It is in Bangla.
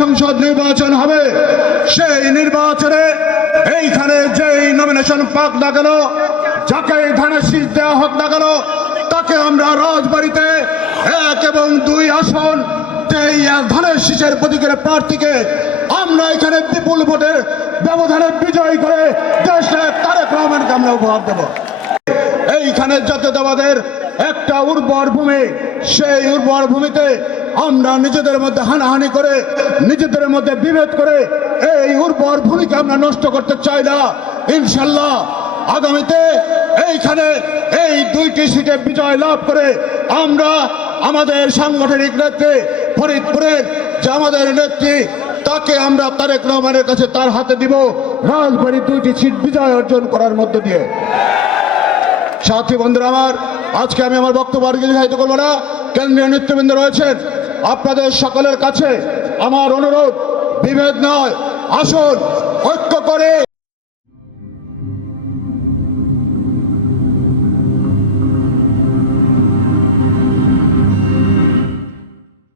সংসদ নির্বাচন হবে। সেই নির্বাচনে এইখানে যেই নমিনেশন পাক না গেল যাকে ধানের শীষ দেওয়া হোক না গেল তাকে আমরা রাজবাড়িতে এক এবং দুই আসন যেই ধানের শীষের প্রতীকের প্রার্থীকে আমরা এখানে বিপুল ভোটে ব্যবধানে বিজয়ী করে দেশ নায়ক তারেক রহমানকে আমরা উপহার দেবো। এইখানে জাতীয়তাবাদের একটা উর্বর ভূমি, সেই উর্বর ভূমিতে আমরা নিজেদের মধ্যে হানাহানি করে, নিজেদের মধ্যে বিভেদ করে, এই উর্বর ভূমিকে আমরা নষ্ট করতে চাই না। ইনশাল্লাহ আগামীতে এইখানে এই দুইটি সিটে বিজয় লাভ করে আমরা আমাদের সাংগঠনিক নেত্রী ফরিদপুরের যে আমাদের নেত্রী, তাকে আমরা তারেক রহমানের কাছে তার হাতে দিব রাজবাড়ি দুইটি সিট বিজয় অর্জন করার মধ্য দিয়ে। সাথী বন্ধুরা আমার, আজকে আমি আমার বক্তব্য আর দীর্ঘায়িত করব না। কেন্দ্রীয় নেতৃবৃন্দ রয়েছেন আপনাদের সকলের কাছে আমার অনুরোধ বিভেদ নয় আসুন ঐক্য করে